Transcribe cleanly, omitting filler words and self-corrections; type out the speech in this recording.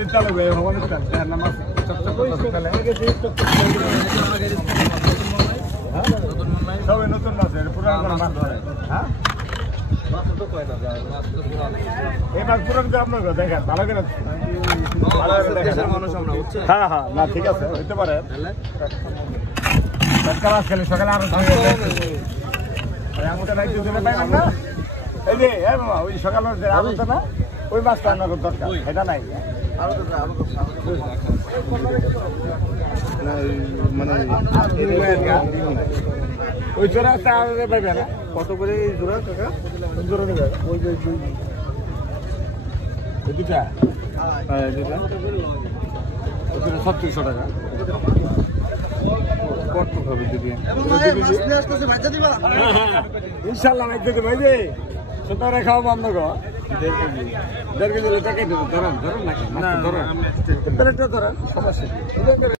ভবানীর চাল হবে ভবানীর চাল নামাজ সবাই নতুন মাছ পুরান মাছ ধরে হ্যাঁ এই মাছ পুরান আপনার দেখেন ভালো করে হ্যাঁ হ্যাঁ না ঠিক আছে হইতে পারে মাছ খেলে সকালে আরো পাইলাম না এই যে ওই সকালের যে আলোচনা না ওই মাছটা আপনার দরকার এটা নাই মানে ওই জোড়া পাইবে না কত করে এই জোড়া কাকা জোড়া নেবে ওই দুটা হ্যাঁ দুটা 3600 টাকা কত হবে দিদি ইনশাল্লাহ একদিন ভাই যে সুতরাং খাওয়া বন্ধ কর 1.5 কেজি টাকা দেবো ধরেন নাকি ধরেন সমস্যা